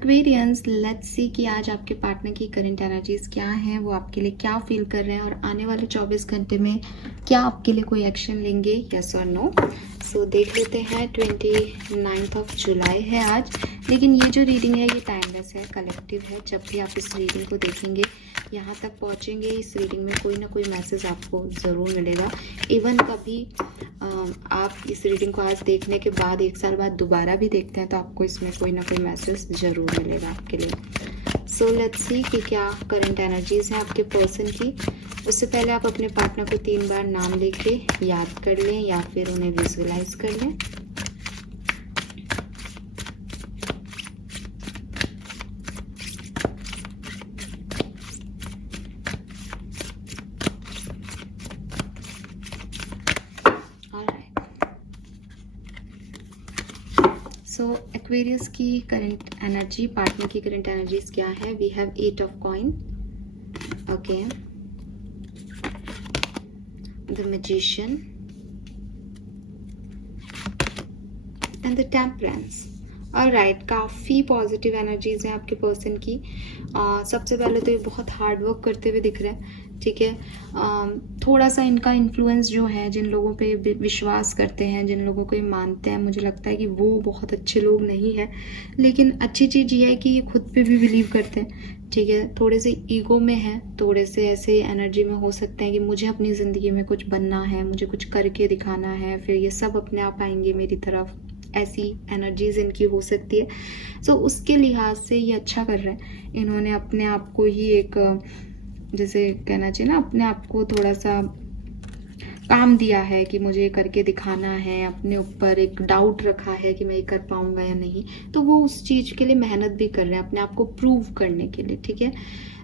Aquarians, let's see कि आज आपके पार्टनर की करंट एनर्जीज क्या हैं, वो आपके लिए क्या फील कर रहे हैं और आने वाले 24 घंटे में क्या आपके लिए कोई एक्शन लेंगे, यस और नो। सो देख लेते हैं। 29 जुलाई है आज, लेकिन ये जो रीडिंग है ये टाइमलेस है, कलेक्टिव है। जब भी आप इस रीडिंग को देखेंगे, यहाँ तक पहुँचेंगे, इस रीडिंग में कोई ना कोई मैसेज आपको ज़रूर मिलेगा। इवन कभी आप इस रीडिंग को आज देखने के बाद 1 साल बाद दोबारा भी देखते हैं तो आपको इसमें कोई ना कोई मैसेज ज़रूर मिलेगा आपके लिए। सो लेट्स सी कि क्या करंट एनर्जीज हैं आपके पर्सन की। उससे पहले आप अपने पार्टनर को 3 बार नाम लेके याद कर लें या फिर उन्हें विजुअलाइज कर लें। सो एक्वेरियस की करंट एनर्जी, पार्टनर की करंट एनर्जीज क्या है? We have 8 of coin, okay, the magician and the temperance. Alright, काफ़ी पॉजिटिव एनर्जीज हैं आपके पर्सन की। सबसे पहले तो ये बहुत हार्ड वर्क करते हुए दिख रहे हैं, ठीक है। थोड़ा सा इनका इन्फ्लुएंस जो है, जिन लोगों पे विश्वास करते हैं, जिन लोगों को ये मानते हैं, मुझे लगता है कि वो बहुत अच्छे लोग नहीं हैं। लेकिन अच्छी चीज़ ये है कि ये खुद पे भी बिलीव करते हैं, ठीक है। थोड़े से ईगो में है, थोड़े से ऐसे एनर्जी में हो सकते हैं कि मुझे अपनी ज़िंदगी में कुछ बनना है, मुझे कुछ करके दिखाना है, फिर ये सब अपने आप आएंगे मेरी तरफ, ऐसी एनर्जीज इनकी हो सकती है। सो उसके लिहाज से ये अच्छा कर रहे हैं। इन्होंने अपने आप को ही एक, जैसे कहना चाहिए ना, अपने आप को थोड़ा सा काम दिया है कि मुझे करके दिखाना है, अपने ऊपर एक डाउट रखा है कि मैं ये कर पाऊंगा या नहीं। तो वो उस चीज़ के लिए मेहनत भी कर रहे हैं, अपने आप को प्रूव करने के लिए, ठीक है।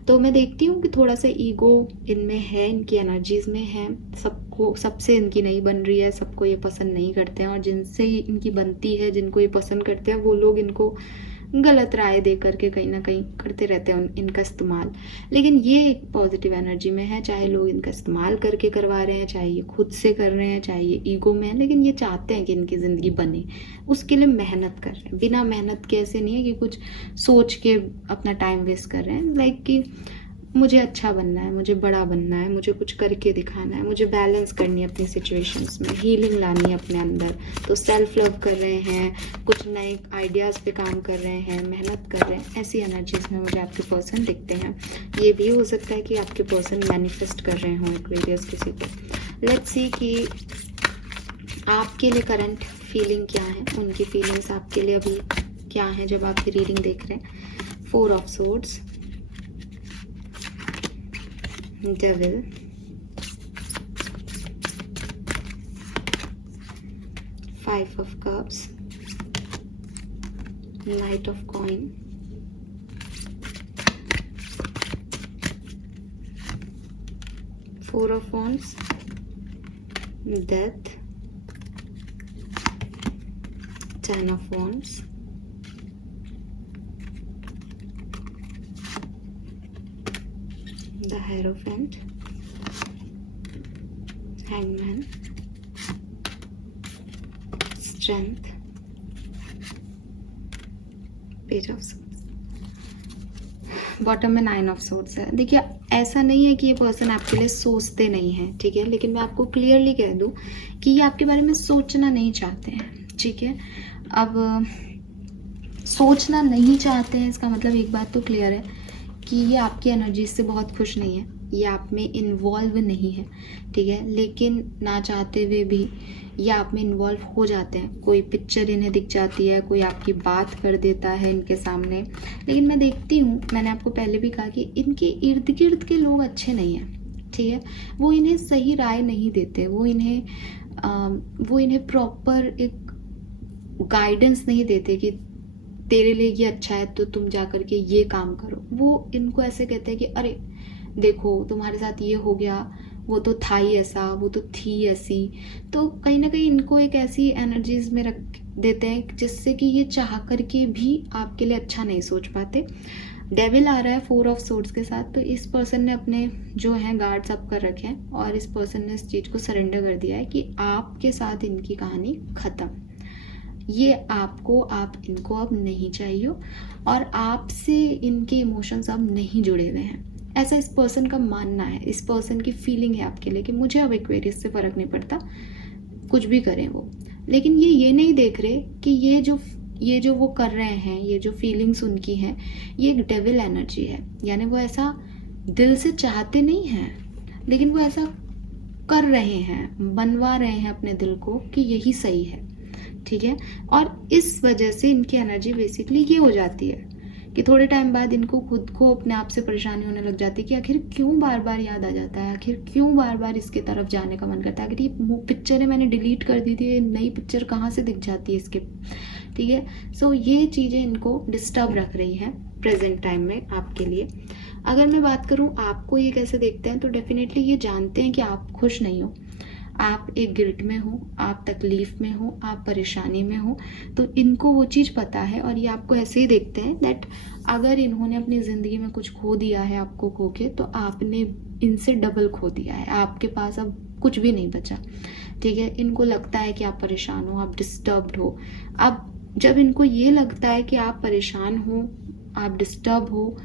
तो मैं देखती हूँ कि थोड़ा सा ईगो इनमें है, इनकी एनर्जीज में है। सबको, सबसे इनकी नहीं बन रही है, सबको ये पसंद नहीं करते हैं, और जिनसे इनकी बनती है, जिनको ये पसंद करते हैं, वो लोग इनको गलत राय दे करके कहीं ना कहीं करते रहते हैं इनका इस्तेमाल। लेकिन ये एक पॉजिटिव एनर्जी में है, चाहे लोग इनका इस्तेमाल करके करवा रहे हैं, चाहे ये खुद से कर रहे हैं, चाहे ये ईगो में है, लेकिन ये चाहते हैं कि इनकी ज़िंदगी बने, उसके लिए मेहनत कर रहे हैं। बिना मेहनत के ऐसे नहीं है कि कुछ सोच के अपना टाइम वेस्ट कर रहे हैं, लाइक कि मुझे अच्छा बनना है, मुझे बड़ा बनना है, मुझे कुछ करके दिखाना है, मुझे बैलेंस करनी है अपनी सिचुएशंस में, हीलिंग लानी है अपने अंदर। तो सेल्फ लव कर रहे हैं, कुछ नए आइडियाज़ पे काम कर रहे हैं, मेहनत कर रहे हैं। ऐसी एनर्जीज में मुझे आपके पर्सन दिखते हैं। ये भी हो सकता है कि आपके पर्सन मैनिफेस्ट कर रहे हों एक्वेरियस किसी को। लेट्स सी कि आपके लिए करंट फीलिंग क्या है, उनकी फीलिंग्स आपके लिए अभी क्या है जब आप रीडिंग देख रहे हैं। 4 of swords, Devil, 5 of Cups, Knight of Coin, 4 of Wands, Death, 10 of Wands, the Hierophant, Hangman, Strength, Page of Swords, bottom में 9 ऑफ सोर्ड्स है। देखिए, ऐसा नहीं है कि ये पर्सन आपके लिए सोचते नहीं है, ठीक है, लेकिन मैं आपको क्लियरली कह दूं कि ये आपके बारे में सोचना नहीं चाहते हैं, ठीक है। अब सोचना नहीं चाहते हैं, इसका मतलब एक बात तो क्लियर है कि ये आपकी एनर्जी से बहुत खुश नहीं है, ये आप में इन्वॉल्व नहीं है, ठीक है। लेकिन ना चाहते हुए भी ये आप में इन्वॉल्व हो जाते हैं। कोई पिक्चर इन्हें दिख जाती है, कोई आपकी बात कर देता है इनके सामने। लेकिन मैं देखती हूँ, मैंने आपको पहले भी कहा कि इनके इर्द गिर्द के लोग अच्छे नहीं हैं, ठीक है। वो इन्हें सही राय नहीं देते, वो इन्हें प्रॉपर एक गाइडेंस नहीं देते कि तेरे लिए ये अच्छा है तो तुम जा करके ये काम करो। वो इनको ऐसे कहते हैं कि अरे देखो तुम्हारे साथ ये हो गया, वो तो था ही ऐसा, वो तो थी ऐसी। तो कहीं ना कहीं इनको एक ऐसी एनर्जीज में रख देते हैं जिससे कि ये चाह करके भी आपके लिए अच्छा नहीं सोच पाते। डेविल आ रहा है 4 ऑफ सोर्ड्स के साथ, तो इस पर्सन ने अपने जो है गार्ड्स अप कर रखे हैं और इस पर्सन ने इस चीज़ को सरेंडर कर दिया है कि आपके साथ इनकी कहानी ख़त्म। ये आपको, आप इनको अब नहीं चाहिए और आपसे इनके इमोशंस अब नहीं जुड़े हुए हैं, ऐसा इस पर्सन का मानना है, इस पर्सन की फीलिंग है आपके लिए कि मुझे अब एक्वेरियस से फ़र्क नहीं पड़ता, कुछ भी करें वो। लेकिन ये नहीं देख रहे कि ये जो वो कर रहे हैं, ये जो फीलिंग्स उनकी हैं, ये एक डेविल एनर्जी है। यानी वो ऐसा दिल से चाहते नहीं हैं, लेकिन वो ऐसा कर रहे हैं, बनवा रहे हैं अपने दिल को कि यही सही है, ठीक है। और इस वजह से इनकी एनर्जी बेसिकली ये हो जाती है कि थोड़े टाइम बाद इनको खुद को अपने आप से परेशानी होने लग जाती है कि आखिर क्यों बार बार याद आ जाता है, आखिर क्यों बार बार इसके तरफ जाने का मन करता है, आखिर ये पिक्चर है मैंने डिलीट कर दी थी, नई पिक्चर कहाँ से दिख जाती है इसके, ठीक है। सो ये चीज़ें इनको डिस्टर्ब रख रही हैं प्रेजेंट टाइम में आपके लिए। अगर मैं बात करूँ आपको ये कैसे देखते हैं, तो डेफिनेटली ये जानते हैं कि आप खुश नहीं हो, आप एक गिल्ट में हो, आप तकलीफ़ में हो, आप परेशानी में हो, तो इनको वो चीज़ पता है और ये आपको ऐसे ही देखते हैं दैट अगर इन्होंने अपनी ज़िंदगी में कुछ खो दिया है आपको खो के, तो आपने इनसे डबल खो दिया है, आपके पास अब कुछ भी नहीं बचा, ठीक है। इनको लगता है कि आप परेशान हो, आप डिस्टर्ब्ड हो। अब जब इनको ये लगता है कि आप परेशान हो, आप डिस्टर्ब हो,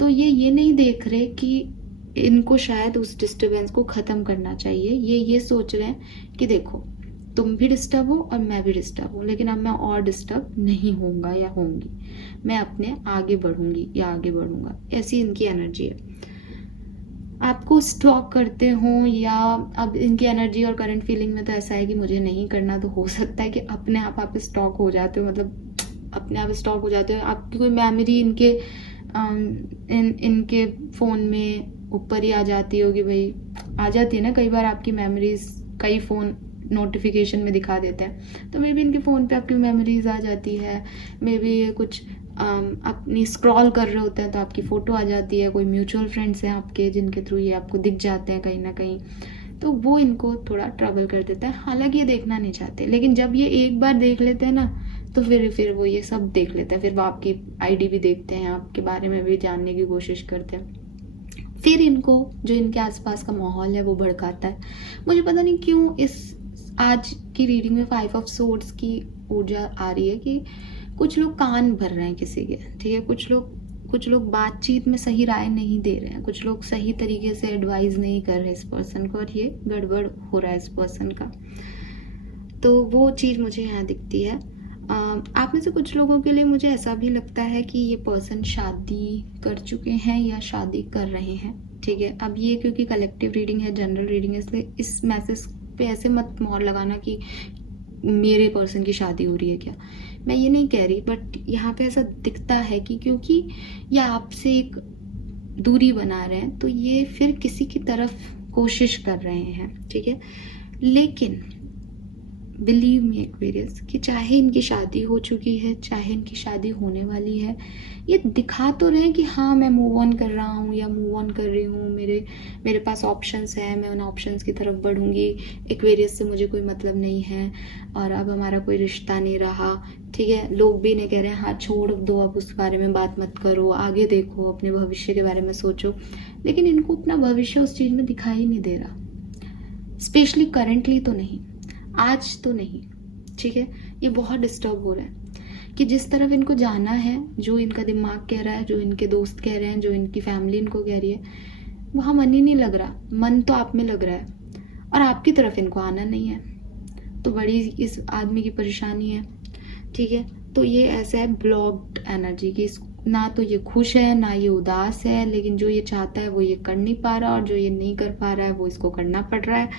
तो ये नहीं देख रहे कि इनको शायद उस डिस्टर्बेंस को ख़त्म करना चाहिए। ये सोच रहे हैं कि देखो तुम भी डिस्टर्ब हो और मैं भी डिस्टर्ब हूँ, लेकिन अब मैं और डिस्टर्ब नहीं होऊंगा या होंगी, मैं अपने आगे बढ़ूंगी या आगे बढ़ूंगा, ऐसी इनकी एनर्जी है। आपको स्टॉक करते हो या अब इनकी एनर्जी और करंट फीलिंग में तो ऐसा है कि मुझे नहीं करना, तो हो सकता है कि अपने आप स्टॉक हो जाते हो, मतलब अपने आप स्टॉक हो जाते हो, आपकी कोई मेमोरी इनके फ़ोन में ऊपर ही आ जाती होगी, भाई आ जाती है ना कई बार आपकी मेमोरीज, कई फ़ोन नोटिफिकेशन में दिखा देते हैं, तो मे बी इनके फ़ोन पे आपकी मेमोरीज आ जाती है, मे बी ये कुछ अपनी स्क्रॉल कर रहे होते हैं तो आपकी फ़ोटो आ जाती है, कोई म्यूचुअल फ्रेंड्स हैं आपके जिनके थ्रू ये आपको दिख जाते हैं कहीं ना कहीं, तो वो इनको थोड़ा ट्रबल कर देता है। हालांकि ये देखना नहीं चाहते, लेकिन जब ये एक बार देख लेते हैं ना, तो फिर वो ये सब देख लेते हैं, फिर वो आपकी आईडी भी देखते हैं, आपके बारे में भी जानने की कोशिश करते हैं, फिर इनको जो इनके आसपास का माहौल है वो भड़काता है। मुझे पता नहीं क्यों इस आज की रीडिंग में 5 ऑफ सोर्ड्स की ऊर्जा आ रही है कि कुछ लोग कान भर रहे हैं किसी के, ठीक है, कुछ लोग बातचीत में सही राय नहीं दे रहे हैं, कुछ लोग सही तरीके से एडवाइस नहीं कर रहे इस पर्सन को, और ये गड़बड़ हो रहा है इस पर्सन का, तो वो चीज़ मुझे यहाँ दिखती है। आप में से कुछ लोगों के लिए मुझे ऐसा भी लगता है कि ये पर्सन शादी कर चुके हैं या शादी कर रहे हैं, ठीक है। अब ये क्योंकि कलेक्टिव रीडिंग है, जनरल रीडिंग है, इसलिए इस मैसेज पे ऐसे मत मोहर लगाना कि मेरे पर्सन की शादी हो रही है क्या, मैं ये नहीं कह रही, बट यहाँ पे ऐसा दिखता है कि क्योंकि ये आपसे एक दूरी बना रहे हैं, तो ये फिर किसी की तरफ कोशिश कर रहे हैं, ठीक है। लेकिन बिलीव मी एक्वेरियस कि चाहे इनकी शादी हो चुकी है, चाहे इनकी शादी होने वाली है, ये दिखा तो रहे हैं कि हाँ मैं मूव ऑन कर रहा हूँ या मूव ऑन कर रही हूँ, मेरे पास ऑप्शंस हैं, मैं उन ऑप्शंस की तरफ बढ़ूंगी, एक्वेरियस से मुझे कोई मतलब नहीं है और अब हमारा कोई रिश्ता नहीं रहा, ठीक है। लोग भी नहीं कह रहे हैं हाँ छोड़ दो, अब उस बारे में बात मत करो, आगे देखो, अपने भविष्य के बारे में सोचो, लेकिन इनको अपना भविष्य उस चीज़ में दिखाई नहीं दे रहा, स्पेशली करेंटली तो नहीं, आज तो नहीं, ठीक है। ये बहुत डिस्टर्ब हो रहा है कि जिस तरफ इनको जाना है, जो इनका दिमाग कह रहा है, जो इनके दोस्त कह रहे हैं, जो इनकी फैमिली इनको कह रही है, वहाँ मन ही नहीं लग रहा, मन तो आप में लग रहा है और आपकी तरफ इनको आना नहीं है, तो बड़ी इस आदमी की परेशानी है, ठीक है। तो ये ऐसा है ब्लॉक्ड एनर्जी की, ना तो ये खुश है ना ये उदास है, लेकिन जो ये चाहता है वो ये कर नहीं पा रहा और जो ये नहीं कर पा रहा है वो इसको करना पड़ रहा है।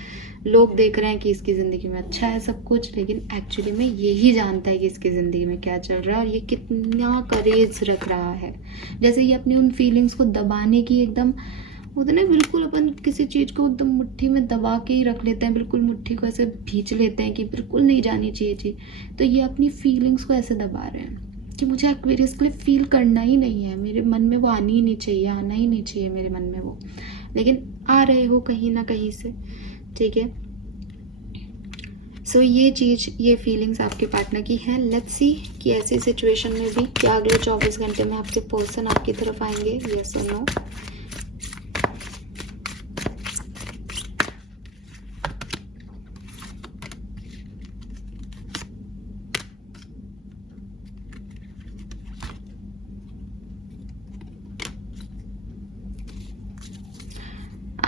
लोग देख रहे हैं कि इसकी ज़िंदगी में अच्छा है सब कुछ, लेकिन एक्चुअली में यही जानता है कि इसकी ज़िंदगी में क्या चल रहा है और ये कितना करेज रख रहा है, जैसे ये अपनी उन फीलिंग्स को दबाने की एकदम होता ना, बिल्कुल अपन किसी चीज़ को एकदम मुट्ठी में दबा के ही रख लेते हैं, बिल्कुल मुट्ठी को ऐसे भींच लेते हैं कि बिल्कुल नहीं जानी चाहिए चीज़, तो ये अपनी फीलिंग्स को ऐसे दबा रहे हैं कि मुझे एक्वेरियस के लिए फील करना ही नहीं है, मेरे मन में वो आनी ही नहीं चाहिए, आना ही नहीं चाहिए मेरे मन में वो, लेकिन आ रहे हो कहीं ना कहीं से, ठीक है। सो ये चीज़, ये फीलिंग्स आपके पार्टनर की हैं। लेट्स सी कि ऐसी सिचुएशन में भी क्या अगले 24 घंटे में आपके पर्सन आपकी तरफ आएंगे, यस और नो।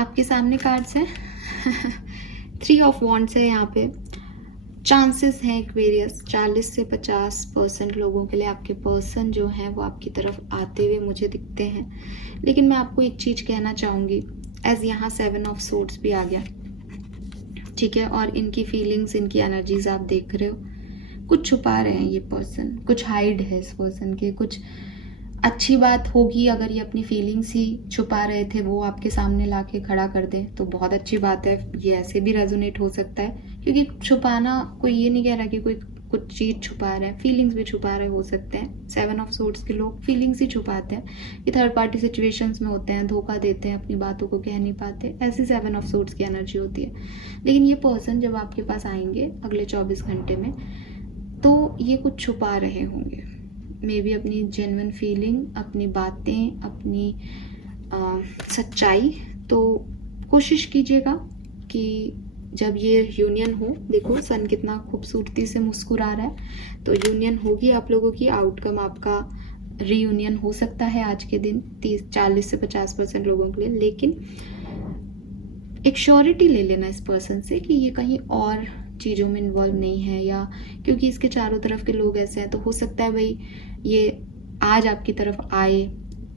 आपके सामने कार्ड्स हैं 3 ऑफ वॉन्ड्स है यहाँ पे। चांसेस हैं एक्वेरियस 40 से 50% लोगों के लिए आपके पर्सन जो हैं वो आपकी तरफ आते हुए मुझे दिखते हैं। लेकिन मैं आपको एक चीज़ कहना चाहूँगी, एज यहाँ 7 ऑफ सोर्ड्स भी आ गया, ठीक है, और इनकी फीलिंग्स, इनकी एनर्जीज आप देख रहे हो, कुछ छुपा रहे हैं ये पर्सन, कुछ हाइड है इस पर्सन के। कुछ अच्छी बात होगी अगर ये अपनी फीलिंग्स ही छुपा रहे थे वो आपके सामने लाके खड़ा कर दें तो बहुत अच्छी बात है। ये ऐसे भी रेजोनेट हो सकता है, क्योंकि छुपाना, कोई ये नहीं कह रहा कि कोई कुछ चीज़ छुपा रहा है, फीलिंग्स भी छुपा रहे हो सकते हैं। 7 ऑफ सोर्ड्स के लोग फीलिंग्स ही छुपाते हैं, ये थर्ड पार्टी सिचुएशंस में होते हैं, धोखा देते हैं, अपनी बातों को कह नहीं पाते, ऐसी 7 ऑफ सोर्ड्स की एनर्जी होती है। लेकिन ये पर्सन जब आपके पास आएंगे अगले 24 घंटे में, तो ये कुछ छुपा रहे होंगे, मे बी अपनी जेन्युइन फीलिंग, अपनी बातें, अपनी सच्चाई। तो कोशिश कीजिएगा कि जब ये यूनियन हो, देखो सन कितना खूबसूरती से मुस्कुरा रहा है, तो यूनियन होगी आप लोगों की, आउटकम आपका रीयूनियन हो सकता है आज के दिन 40 से 50% लोगों के लिए। लेकिन एक श्योरिटी ले लेना इस पर्सन से कि ये कहीं और चीज़ों में इन्वॉल्व नहीं है, या क्योंकि इसके चारों तरफ के लोग ऐसे हैं तो हो सकता है भाई ये आज आपकी तरफ आए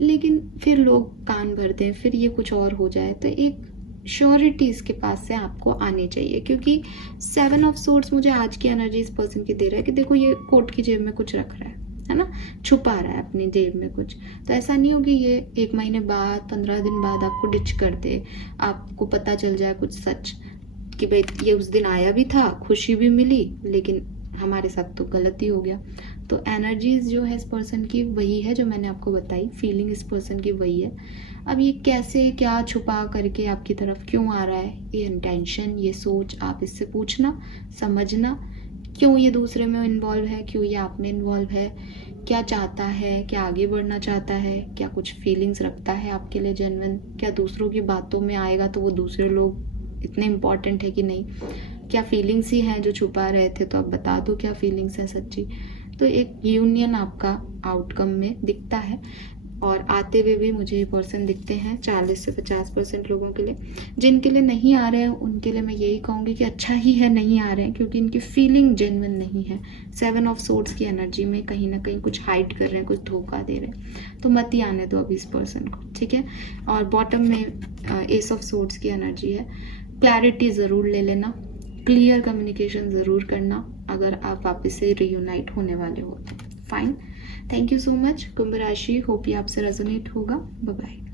लेकिन फिर लोग कान भर दें, फिर ये कुछ और हो जाए। तो एक श्योरिटी इसके पास से आपको आनी चाहिए, क्योंकि 7 ऑफ सोर्ड्स मुझे आज की एनर्जी इस पर्सन की दे रहा है कि देखो ये कोट की जेब में कुछ रख रहा है ना, छुपा रहा है अपनी जेब में कुछ। तो ऐसा नहीं हो कि ये 1 महीने बाद, 15 दिन बाद आपको डिच कर दे, आपको पता चल जाए कुछ सच कि भाई ये उस दिन आया भी था, खुशी भी मिली, लेकिन हमारे साथ तो गलती हो गया। तो एनर्जीज जो है इस पर्सन की वही है जो मैंने आपको बताई, फीलिंग इस पर्सन की वही है। अब ये कैसे, क्या छुपा करके आपकी तरफ क्यों आ रहा है, ये इंटेंशन, ये सोच आप इससे पूछना, समझना, क्यों ये दूसरे में इन्वॉल्व है, क्यों ये आप में इन्वॉल्व है, क्या चाहता है, क्या आगे बढ़ना चाहता है, क्या कुछ फीलिंग्स रखता है आपके लिए जेन्युइन, क्या दूसरों की बातों में आएगा तो वो दूसरे लोग इतने इम्पॉर्टेंट है कि नहीं, क्या फीलिंग्स ही हैं जो छुपा रहे थे, तो आप बता दो क्या फीलिंग्स हैं सच्ची। तो एक यूनियन आपका आउटकम में दिखता है, और आते हुए भी मुझे ये पर्सन दिखते हैं 40 से 50% लोगों के लिए। जिनके लिए नहीं आ रहे हैं उनके लिए मैं यही कहूँगी कि अच्छा ही है नहीं आ रहे हैं, क्योंकि इनकी फीलिंग जेन्युइन नहीं है। 7 ऑफ सोर्ड्स की एनर्जी में कहीं ना कहीं कुछ हाइड कर रहे हैं, कुछ धोखा दे रहे हैं, तो मत ही आने दो अभी इस पर्सन को, ठीक है। और बॉटम में एस ऑफ सोर्ड्स की एनर्जी है। क्लैरिटी ज़रूर ले लेना, क्लियर कम्युनिकेशन ज़रूर करना अगर आप वापस से रीयूनाइट होने वाले हो तो। Fine, thank you so much कुंभ राशि, होप ये आपसे रेजोनेट होगा। Bye bye.